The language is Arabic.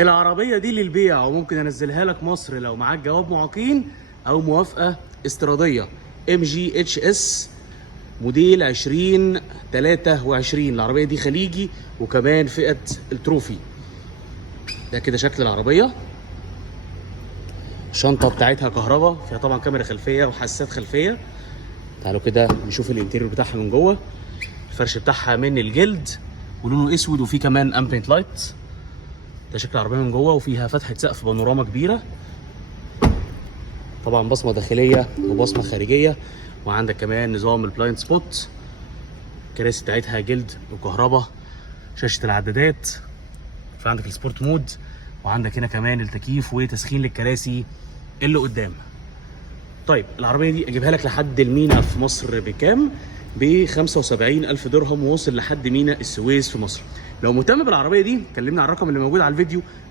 العربية دي للبيع وممكن انزلها لك مصر لو معاك جواب معاقين او موافقة استيرادية. MG HS موديل 2023. العربية دي خليجي وكمان فئة التروفي. ده كده شكل العربية. الشنطة بتاعتها كهرباء، فيها طبعا كاميرا خلفية وحساسات خلفية. تعالوا كده نشوف الانتيريور بتاعها من جوه. الفرش بتاعها من الجلد ولونه اسود وفيه كمان امبينت لايت. ده شكل العربيه من جوه، وفيها فتحه سقف بانوراما كبيره. طبعا بصمه داخليه وبصمه خارجيه، وعندك كمان نظام البلايند سبوت. الكراسي بتاعتها جلد وكهرباء. شاشه العدادات. في عندك السبورت مود، وعندك هنا كمان التكييف وتسخين للكراسي اللي قدام. طيب العربيه دي اجيبها لك لحد المينا في مصر بكام؟ ب 75,000 درهم، ووصل لحد مينا السويس في مصر. لو مهتم بالعربيه دي كلمني على الرقم اللي موجود على الفيديو.